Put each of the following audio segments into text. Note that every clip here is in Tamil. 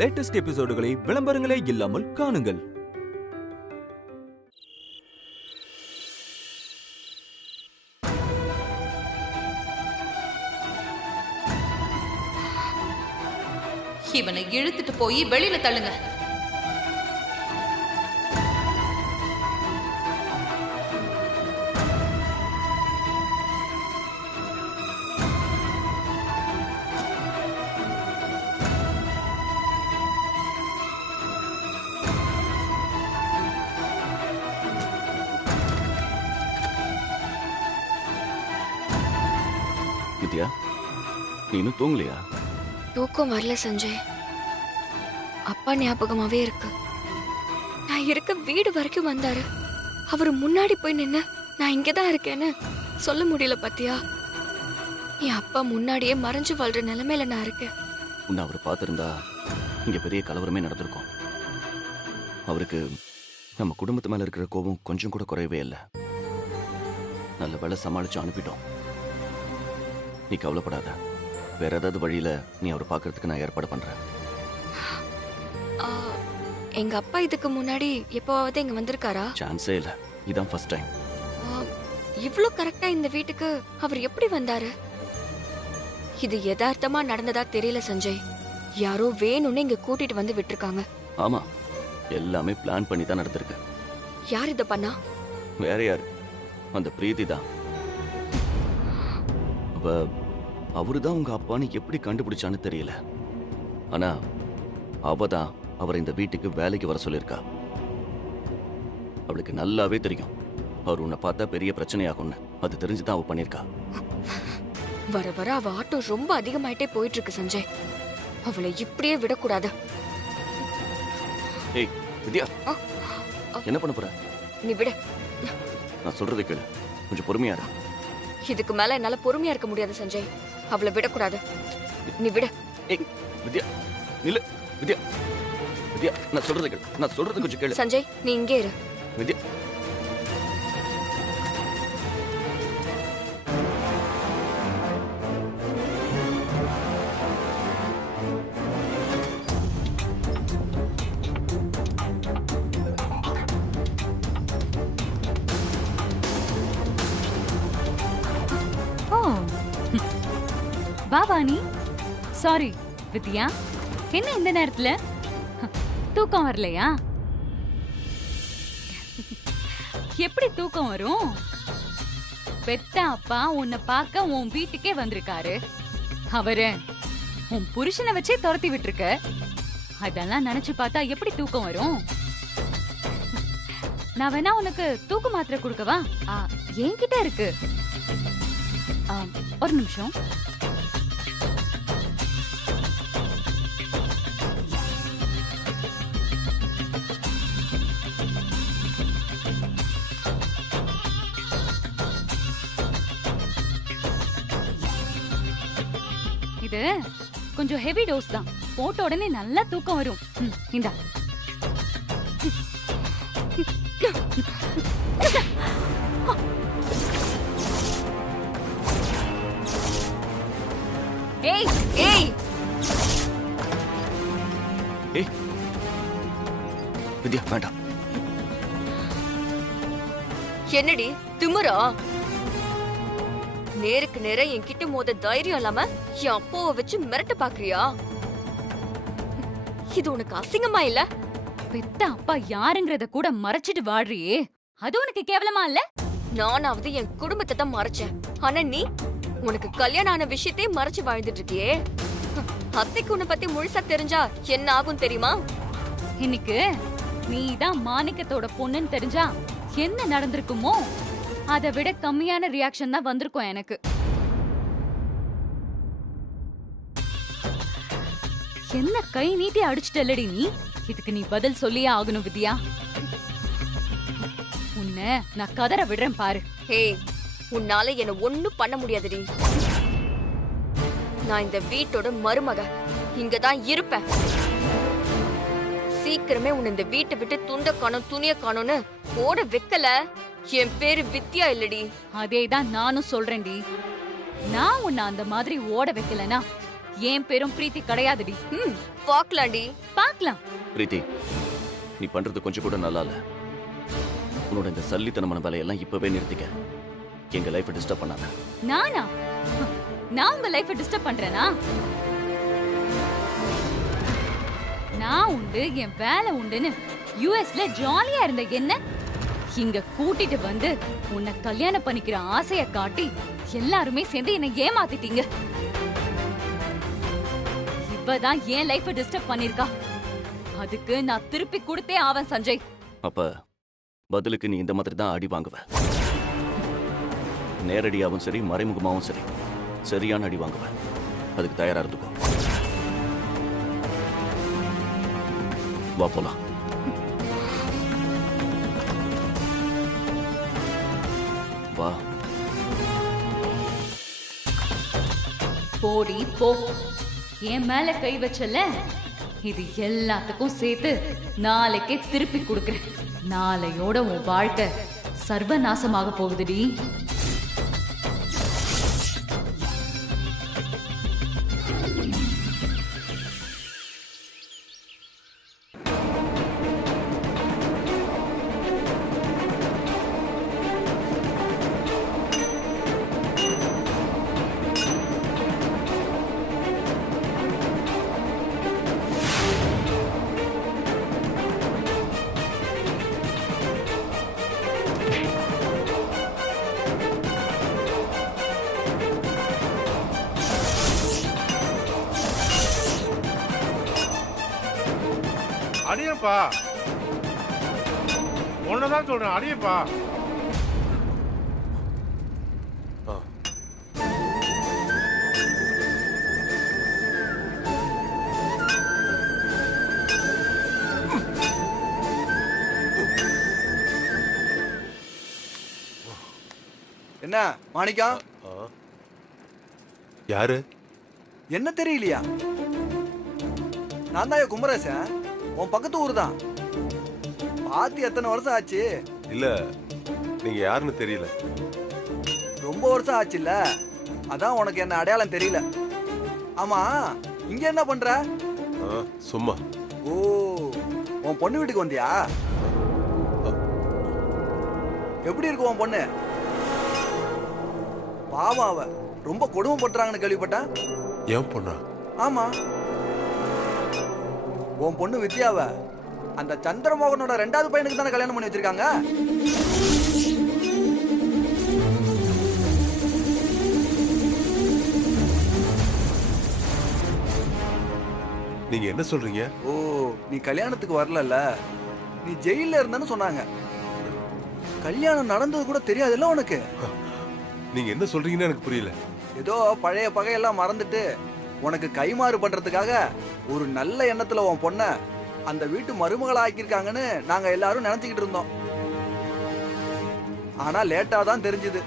லேட்டஸ்ட் எபிசோடுகளை விளம்பரங்களே இல்லாமல் காணுங்கள். இவனை இழுத்துட்டு போய் வெளியில தள்ளுங்க. வித்யா, நீ இன்னும் தூங்கலையா? தூக்கம் வரல சஞ்சய். அப்பா ஞாபகமாவே இருக்கு. நான் இருக்க வீடு வரைக்கும் வந்தாரு. அவரு முன்னாடி போய் நின்னு நான் இங்கதான் இருக்கேன்னு சொல்ல முடியல பாத்தியா? என் அப்பா முன்னாடியே மறைஞ்சு வாழ்ற நிலைமையில நான் இருக்கேன். உன்னை அவர் பார்த்திருந்தா இங்க பெரிய கலவரமே நடந்திருக்கும். அவருக்கு நம்ம குடும்பத்து மேல இருக்கிற கோபம் கொஞ்சம் கூட குறையவே இல்லை. நல்ல வேலை சமாளிச்சு அனுப்பிட்டோம். நீ கவலைப்படாத. வேற ஏதாவது வழியில நீ அவரை பார்க்கறதுக்கு நான் ஏற்பாடு பண்றேன். எங்க அப்பா இதுக்கு முன்னாடி எப்பவாவது இங்க வந்திருக்காரா? சான்ஸே இல்ல. இதான் ஃபர்ஸ்ட் டைம். இவ்ளோ கரெக்டா இந்த வீட்டுக்கு அவர் எப்படி வந்தாரு? இது யதார்த்தமா நடந்ததா தெரியல சஞ்சய். யாரோ வேணும்னு இங்க கூட்டிட்டு வந்து விட்டுருக்காங்க. ஆமா, எல்லாமே பிளான் பண்ணி தான் நடந்திருக்கு. யார் இத பண்ணா? வேற யாரு? அந்த பிரீத்தி தான். அவருதான் உங்க அப்பான்னு எப்படி கண்டுபிடிச்சான்னு தெரியல. ஆனா அவதான் அவரை இந்த வீட்டுக்கு வேலைக்கு வர சொல்லியிருக்கா. அவளுக்கு நல்லாவே தெரியும் அவர் உன்னை பார்த்தா பெரிய பிரச்சனையாகும்னு. அது தெரிஞ்சுதான் அவ பண்ணிருக்கா. வர வர அவ ஆட்டோ ரொம்ப அதிகமாயிட்டே போயிட்டு இருக்கு சஞ்சய். அவளை இப்படியே விடக்கூடாது. ஏய் வித்யா, என்ன பண்ண போற? நீ விட. நான் சொல்றதை கேளு, கொஞ்சம் பொறுமையா இரு. இதுக்கு மேல என்னால பொறுமையா இருக்க முடியாது சஞ்சய். அவளை விடக்கூடாது. நீ விட. ஏய் வித்யா, நில்லு. வித்யா, வித்யா, நான் சொல்றதை கேளு. நான் சொல்றது கொஞ்சம் கேளு. சஞ்சய், நீ இங்கே இரு. வித்யா, வா வாணி. சாரி வித்யா, என்ன இந்த நேரத்துல? தூக்கம் வரலையா? எப்படி தூக்கம் வரும்? பெத்த அப்பா உன்னை பார்க்க உன் வீட்டுக்கே வந்திருக்காரு. அவரு உன் புருஷனை வச்சே துரத்தி விட்டுருக்க. அதெல்லாம் நினைச்சு பார்த்தா எப்படி தூக்கம் வரும்? நான் வேணா உனக்கு தூக்கு மாத்திரை கொடுக்கவா? என்கிட்ட இருக்கு. ஒரு நிமிஷம். இது கொஞ்சம் ஹெவி டோஸ் தான். போட்ட உடனே நல்லா தூக்கம் வரும். இந்தா. ஏய் ஏய் ஏய் வித்யா, வேண்டாம். என்னடி திமிரா? நேருக்கு நேர என்கிட்ட மோத தைரியம் இல்லாம என் அப்பாவை வச்சு மிரட்ட பாக்குறியா? இது உனக்கு அசிங்கமா இல்ல? பெத்த அப்பா யாருங்கறத கூட மறைச்சிட்டு வாடுறியே, அது உனக்கு கேவலமா இல்ல? நானாவது என் குடும்பத்தை தான் மறைச்சேன். ஆனா நீ உனக்கு கல்யாணம் ஆன விஷயத்தையே மறைச்சு வாழ்ந்துட்டு இருக்கியே. அத்தைக்கு உன்னை பத்தி முழுசா தெரிஞ்சா என்ன ஆகும் தெரியுமா? இன்னைக்கு நீதான் மாணிக்கத்தோட பொண்ணுன்னு தெரிஞ்சா என்ன நடந்திருக்குமோ அதை விட கம்மியான ரியாக்ஷன் தான் வந்திருக்கும் எனக்கு. என்ன கை நீட்டி அடிச்சுட்டல்லடி நீ? இதுக்கு நீ பதில் சொல்லியே ஆகணும் வித்யா. உன்னை நான் கதற விடுறேன் பாரு. ஹே, உன்னால என்ன ஒண்ணும் பண்ண முடியாதுடி. நான் இந்த வீட்டோட மருமக, இங்கதான் இருப்பேன். சீக்கிரமே உன்னை இந்த வீட்டை விட்டு துண்ட காணோம் துணிய காணோன்னு ஓட வைக்கல, என் பேரு வித்யா இல்லடி. அதேதான் நானும் சொல்றேன்டி. நான் உன்னை அந்த மாதிரி ஓட வைக்கலனா என் பேரும் பிரீத்தி கிடையாதுடி. பாக்கலாண்டி, பார்க்கலாம். பிரீத்தி, நீ பண்றது கொஞ்சம் கூட நல்லா இல்ல. உன்னோட இந்த சல்லித்தனமான வேலையெல்லாம் இப்பவே நிறுத்திக்க. எங்க லைஃபை டிஸ்டர்ப் பண்ணாத. நானா? நான் உங்க லைஃபை டிஸ்டர்ப் பண்றேனா? நான் உண்டு, என் வேலை உண்டுன்னு யுஎஸ்ல ஜாலியா இருந்த என்ன இங்க கூட்டிட்டு வந்து உன்னை கல்யாணம் பண்ணிக்கிற ஆசைய காட்டி எல்லாருமே சேர்ந்து என்னை ஏமாத்திட்டீங்க. இப்பதான் என் லைஃபை டிஸ்டர்ப் பண்ணிருக்கா. அதுக்கு நான் திருப்பி கொடுத்தே ஆவேன் சஞ்சய். அப்ப பதிலுக்கு நீ இந்த மாதிரி தான் அடி வாங்குவ. நேரடியாவும் சரி, மறைமுகமாவும் சரி, சரியான அடி வாங்குவ. அதுக்கு தயாரா இருந்துக்கோ. வா போலாம். வா. போடி போ. என் மேல கை வச்சல, இது எல்லாத்துக்கும் சேர்த்து நாளைக்கே திருப்பி கொடுக்கிறேன். நாளையோட உன் வாழ்க்கை சர்வநாசமாக போகுதுடி. அடியப்பா, ஒன்னதான் சொல்றேன், அடியப்பா. என்ன மாணிக்கம்? யாரு? என்ன தெரியலையா? நான் தான் குமரேசன், உன் பக்கத்து ஊர் தான். பாத்தி எத்தனை வருஷம் ஆச்சு? இல்ல, நீங்க யாருன்னு தெரியல. ரொம்ப வருஷம் ஆச்சுல்ல, அதான் உனக்கு என்ன அடையாளம் தெரியல. ஆமா, இங்க என்ன பண்ற? சும்மா. ஓ, உன் பொண்ணு வீட்டுக்கு வந்தியா? எப்படி இருக்கு உன் பொண்ணு? பாவம், அவ ரொம்ப கொடுமைப்படுறாங்கன்னு கேள்விப்பட்டேன். ஏன் பொண்ணா? ஆமா, உன் பொண்ணு வித்யாவ அந்த சந்திரமோகனோட 2வது பையனுக்கு தானே கல்யாணம் பண்ணி வச்சிருக்காங்க. நீங்க என்ன சொல்றீங்க? ஓ, நீ கல்யாணத்துக்கு வரலல்ல, நீ ஜெயில இருந்தன்னு சொன்னாங்க. கல்யாணம் நடந்தது கூட தெரியாதுல்ல உனக்கு? நீங்க என்ன சொல்றீங்கன்னு எனக்கு புரியல. ஏதோ பழைய பகையெல்லாம் மறந்துட்டு உனக்கு கைமாறு பண்றதுக்காக ஒரு நல்ல எண்ணத்துல உன் பொண்ண அந்த வீட்டு மருமகளை ஆக்கியிருக்காங்கன்னு நாங்க எல்லாரும் நினைச்சுக்கிட்டு இருந்தோம். ஆனா லேட்டா தான் தெரிஞ்சது,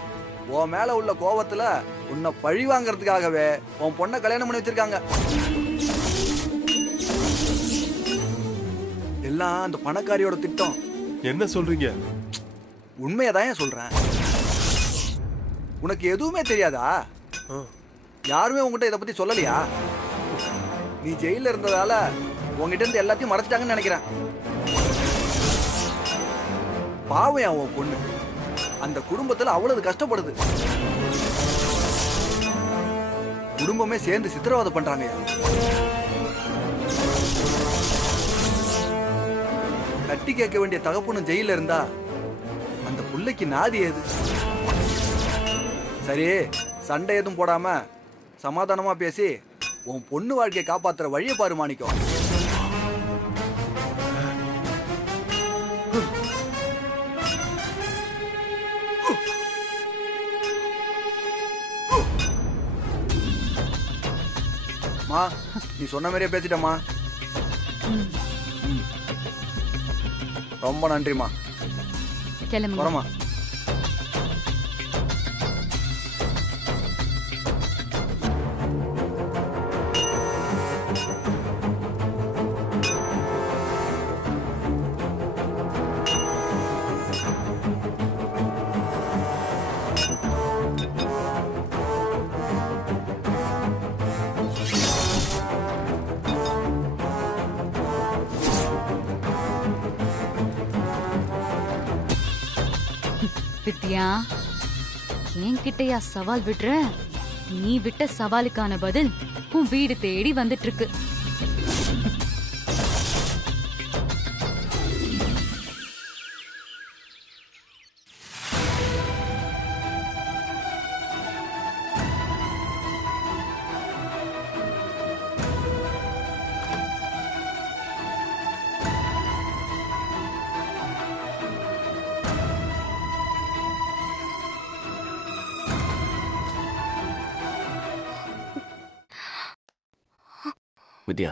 உன் மேல உள்ள கோபத்துல உன்னை பழி வாங்கறதுக்காகவே உன் பொண்ணை கல்யாணம் பண்ணி வச்சிருக்காங்க. எல்லாம் அந்த பணக்காரியோட திட்டம். என்ன சொல்றீங்க? உண்மையதான் சொல்றேன். உனக்கு எதுவுமே தெரியாதா? யாருமே உங்ககிட்ட இதை பத்தி சொல்லலையா? நீ ஜெயில இருந்ததால உங்ககிட்ட இருந்து எல்லாத்தையும் மறைச்சிட்டாங்கன்னு நினைக்கிறேன். பாவம் உன் பொண்ணு, அந்த குடும்பத்துல அவ்வளவு கஷ்டப்படுது. குடும்பமே சேர்ந்து சித்திரவதை பண்றாங்க. கட்டி கேட்க வேண்டிய தகப்பனும் ஜெயில இருந்தா அந்த புள்ளைக்கு நாதி ஏது? சரி, சண்டை எதுவும் போடாம சமாதானமா பேசி உன் பொண்ணு வாழ்க்கையை காப்பாத்துற வழியை பாரு மாணிக்கம். மா, நீ சொன்ன மாதிரியே பேசிட்டமா. ரொம்ப நன்றிமா. வரமா. வித்யா, என்கிட்டயா சவால் விடுற? நீ விட்ட சவாலுக்கான பதில் உன் வீடு தேடி வந்துட்டு இருக்கு. வித்யா,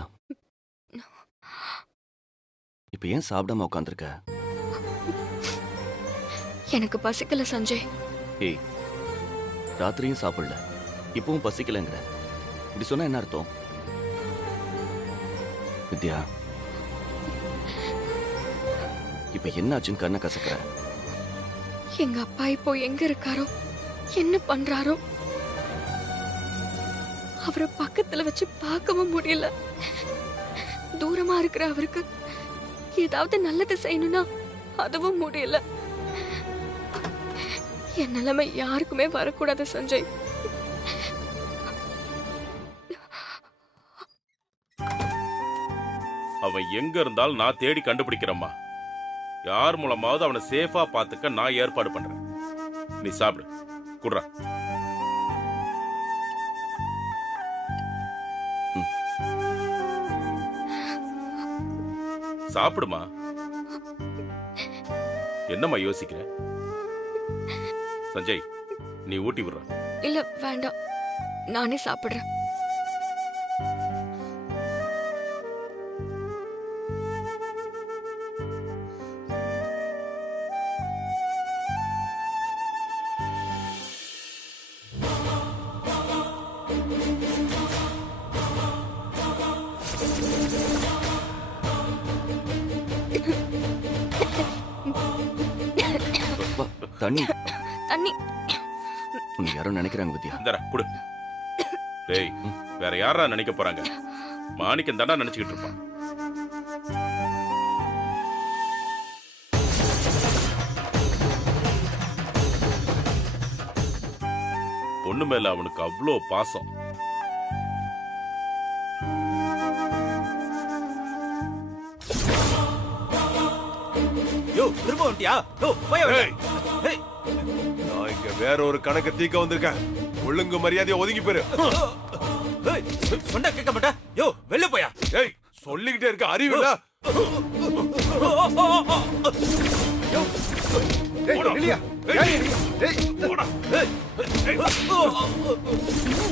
இப்ப ஏன் சாப்பிடாம உட்காந்துருக்க? எனக்கு பசிக்கல சஞ்சய். ஏய், ராத்திரியும் சாப்பிடல, இப்பவும் பசிக்கலங்கிற. இப்படி சொன்னா என்ன அர்த்தம்? வித்யா, இப்ப என்ன ஆச்சுன்னு கண்ணை கசக்கிற? எங்க அப்பா இப்போ எங்க இருக்காரோ, என்ன பண்றாரோ, அவரை பக்கத்துல வச்சு பார்க்கவும் முடியல. தூரமா இருக்கிற அவருக்கு ஏதாவது நல்லது செய்யணும்னா அதுவும் முடியல. என் நிலைமை யாருக்குமே வரக்கூடாது சஞ்சய். அவன் எங்க இருந்தாலும் நான் தேடி கண்டுபிடிக்கிறேம்மா. யார் மூலமாவது அவனை சேஃபா பாத்துக்க நான் ஏற்பாடு பண்றேன். நீ சாப்பிடு. குடுறா. சாப்பிடுமா. என்னம்மா யோசிக்கிற? சஞ்சய், நீ ஊட்டி விடுற. இல்ல வேண்டாம், நானே சாப்பிடுறேன். தண்ணி தண்ணி உன்னை யாரோ நினைக்கிறாங்க வித்யா. இந்தடா குடு. டேய், வேற யாரா நினைக்க போறாங்க? மாணிக்கம் தாண்டா நினைச்சுக்கிட்டு இருப்பான். பொண்ணு மேல அவனுக்கு அவ்வளோ பாசம். யோ திரும்ப வந்துட்டியா? யோ போய் ஏய், நான் இங்க வேற ஒரு கணக்கு தீக்க வந்திருக்கேன். ஒழுங்கு மரியாதையா ஒதுங்கி போயிரு. சொன்னா கேட்க மாட்டா? யோ வெளில போயா? ஏய், சொல்லிக்கிட்டே இருக்க, அறிவு இல்ல?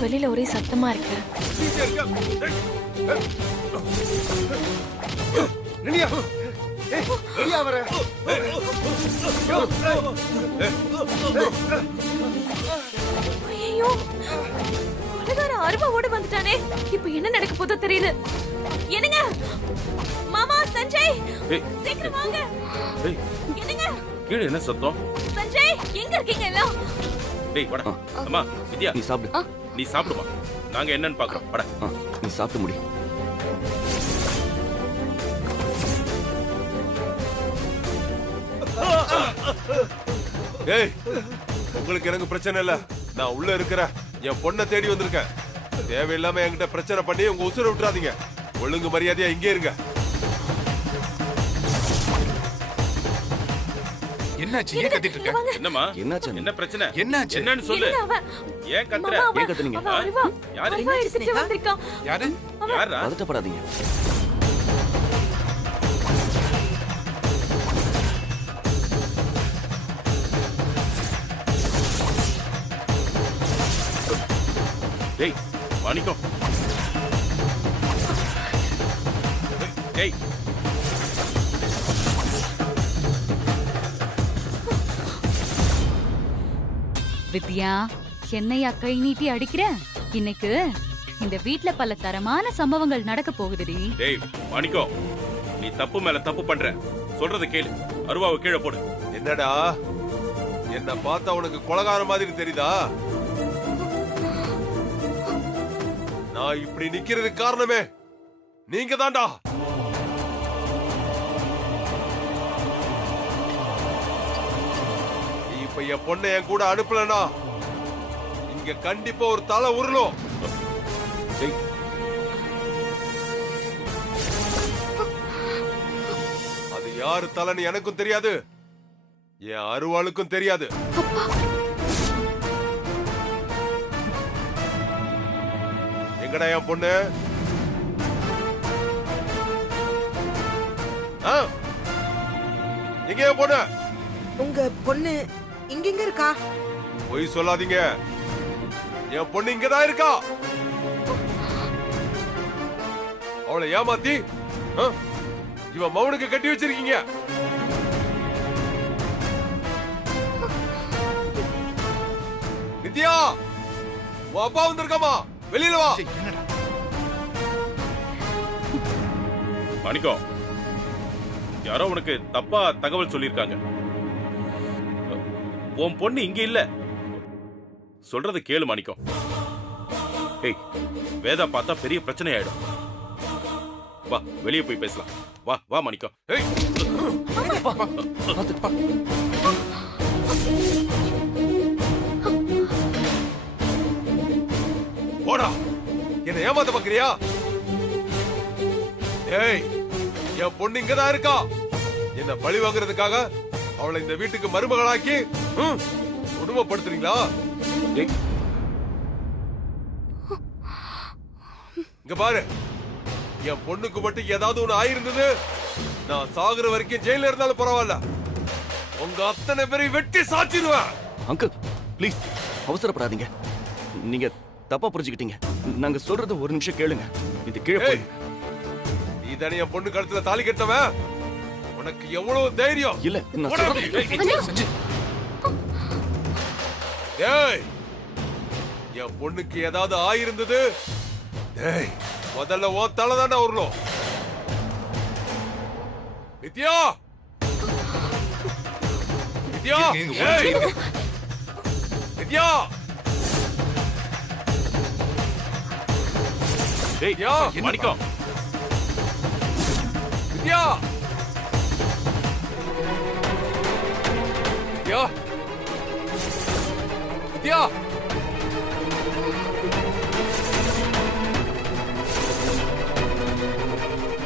வெளியில ஒரே சத்தமா இருக்கு. ஐயோ, கொலைகார அருவாவோட வந்துட்டானே. இப்ப என்ன நடக்க போதோ தெரியல. என்னங்க மாமா, சஞ்சய் ஏய், சீக்கிரம் வாங்க. ஏய், என்னங்க கீழே என்ன சத்தம்? சஞ்சய், எங்க இருக்கீங்க எல்லாம்? டேய் வாடா. அம்மா வித்யா, நீ சாப்பிடு. நீ சாப்பிடுமா. நாங்க என்னன்னு பாக்குறோம். வாடா. நீ சாப்பிட்டு முடி. ஏய், உங்களுக்கு எனக்கு பிரச்சனை இல்ல. நான் உள்ள இருக்கிற என் பொண்ணை தேடி வந்திருக்கேன். தேவையில்லாம என்கிட்ட பிரச்சனை பண்ணி உங்க உசுரை விட்டுறாதீங்க. ஒழுங்கு மரியாதையா இங்கே இருங்க. என்னாச்சு? ஏன் கத்திட்டு இருக்க? என்னம்மா? என்னாச்சு? என்ன பிரச்சனை? என்னாச்சு? என்னன்னு சொல்லு. ஏன் கத்துற? ஏன் கத்துறீங்க? யாரு? யாரு? யாரா? பதட்டப்படாதீங்க. டேய் மாணிக்கம். டேய் வித்யா, என்னையா கை நீட்டி அடிக்கிற? இன்னைக்கு இந்த வீட்ல பல தரமான சம்பவங்கள் நடக்க போகுதுடி. டேய் மாணிக்கம், நீ தப்பு மேல தப்பு பண்ற. சொல்றத கேளு. அருவாவை கீழே போடு. என்னடா, என்ன பார்த்தா உனக்கு கொலகார மாதிரி தெரியுதா? நான் இப்படி நிக்கிறதுக்கு காரணமே நீங்க தான்டா. நீ இப்ப என் பொண்ணை என் கூட அனுப்பலனா இங்க கண்டிப்பா ஒரு தலை உருளும். அது யாரு தலைன்னு எனக்கும் தெரியாது, என் அருவாளுக்கும் தெரியாது. எங்கடா என் பொண்ணு? எங்க என் பொண்ணு? உங்க பொண்ணு இங்க இருக்கா? பொய் சொல்லாதீங்க, என் பொண்ணு இங்கதான் இருக்கா. அவளை ஏமாத்தி இவன் மௌனுக்கு கட்டி வச்சிருக்கீங்க. நித்யா, உன் அப்பா வந்திருக்காமா, வெளியில வா. மாணிக்கம், யாரோ உனக்கு தப்பா தகவல் சொல்லிருக்காங்க. உன் பொண்ணு இங்க இல்ல. சொல்றத கேளு மாணிக்கம். ஏய், வேதா பார்த்தா பெரிய பிரச்சனை ஆயிடும். வா, வெளியே போய் பேசலாம். வா வா மாணிக்கம். ஏய், போடா, என்ன ஏமாத்த பாக்குறியா? ஏய், என் பொண்ணு இங்கதான் இருக்கா. என்ன பழி வாங்குறதுக்காக அவளை இந்த வீட்டுக்கு மருமகளாக்கி குடும்பப்படுத்துறீங்களா? இங்க பாரு, என் பொண்ணுக்கு மட்டும் ஏதாவது ஒண்ணு ஆயிருந்தது, நான் சாகுற வரைக்கும் ஜெயில இருந்தாலும் பரவாயில்ல, உங்க அத்தனை பேரை வெட்டி சாச்சிடுவேன். அங்கிள் ப்ளீஸ் அவசரப்படாதீங்க. நீங்க தப்பா புரிஞ்சுக்கிட்டீங்க. நாங்க சொல்றது ஒரு நிமிஷம் கேளுங்க. இது கீழே போய். நீ தானே என் பொண்ணு கழுத்துல தாலி கட்டவன். உனக்கு எவ்வளவு தைரியம்? இல்ல, நான் சொல்றது. ஏய், என் பொண்ணுக்கு ஏதாவது ஆயிருந்தது, ஏய், முதல்ல ஓ தலைதாண்டா உருளும். நித்யா, நித்யா, ஏய், நித்யா, ஏய், மாணிக்கம், நித்யா, நித்யா, நித்யா,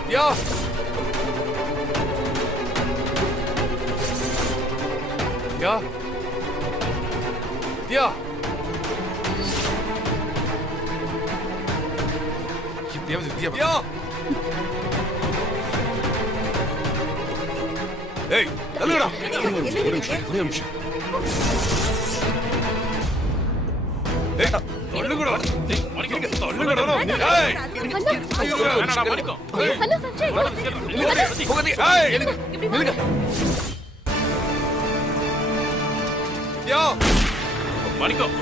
நித்யா, நித்யா, நித்யா, நித்யா, ஏய், தள்ளுடா. ஒரு நிமிஷம். ஏய், தள்ளுங்கடா. ஏய், மாணிக்கம், தள்ளுங்கடா. ஏய், என்னடா மாணிக்கம்? ஹலோ சஞ்சய், ஏய், நில்லுங்க. நித்யா, மாணிக்கம்,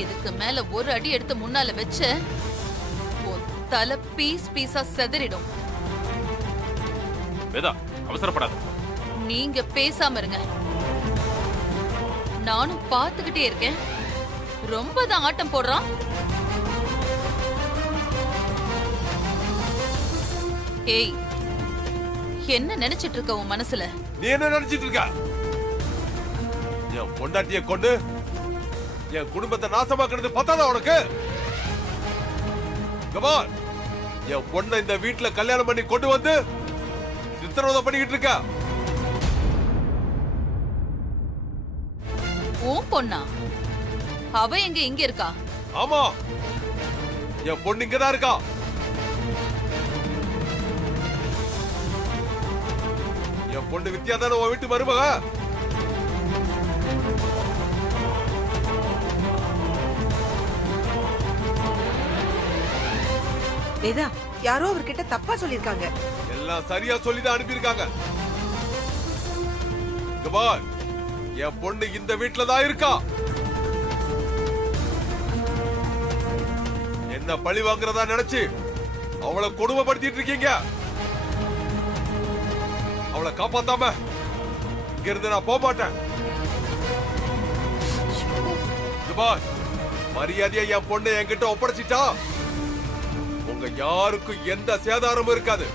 இதுக்கு மேல ஒரு அடி எடுத்து முன்னால வச்ச உன் தலை பீஸ் பீஸா செதறிடும். வேதா, அவசரப்படாத. நீங்க பேசாம இருங்க, நானும் பார்த்துக்கிட்டே இருக்கேன். ரொம்ப தான் ஆட்டம் போடுறான். ஏய், என்ன நினைச்சிட்டு இருக்க உன் மனசுல? நீ என்ன நினைச்சிட்டு இருக்க? என் பொண்டாட்டிய கொண்டு என் குடும்பத்தை நாசமாக்குறது பத்தாதா உனக்கு? கமான், என் பொண்ணை இந்த வீட்டுல கல்யாணம் பண்ணி கொண்டு வந்து சித்திரவதை பண்ணிக்கிட்டு இருக்க. உன் பொண்ணா? அவ எங்க இங்க இருக்கா? ஆமா, என் பொண்ணு இங்கதான் இருக்கா. என் பொண்ணு வித்யா தானே உன் வீட்டு மருமக. வேதா, யாரோ அவர்கிட்ட தப்பா சொல்லிருக்காங்க. எல்லாம் சரியா சொல்லிதான் அனுப்பியிருக்காங்க. கமான், என் பொண்ணு இந்த வீட்டுல தான் இருக்கா. என்ன பழி வாங்குறதா நினைச்சு அவளை கொடுமைப்படுத்திட்டு இருக்கீங்க. அவளை காப்பாத்தாம இங்க இருந்து நான் போக மாட்டேன். மரியாதையா என் பொண்ணை என்கிட்ட ஒப்படைச்சிட்டா உங்க யாருக்கும் எந்த சேதாரமும் இருக்காது.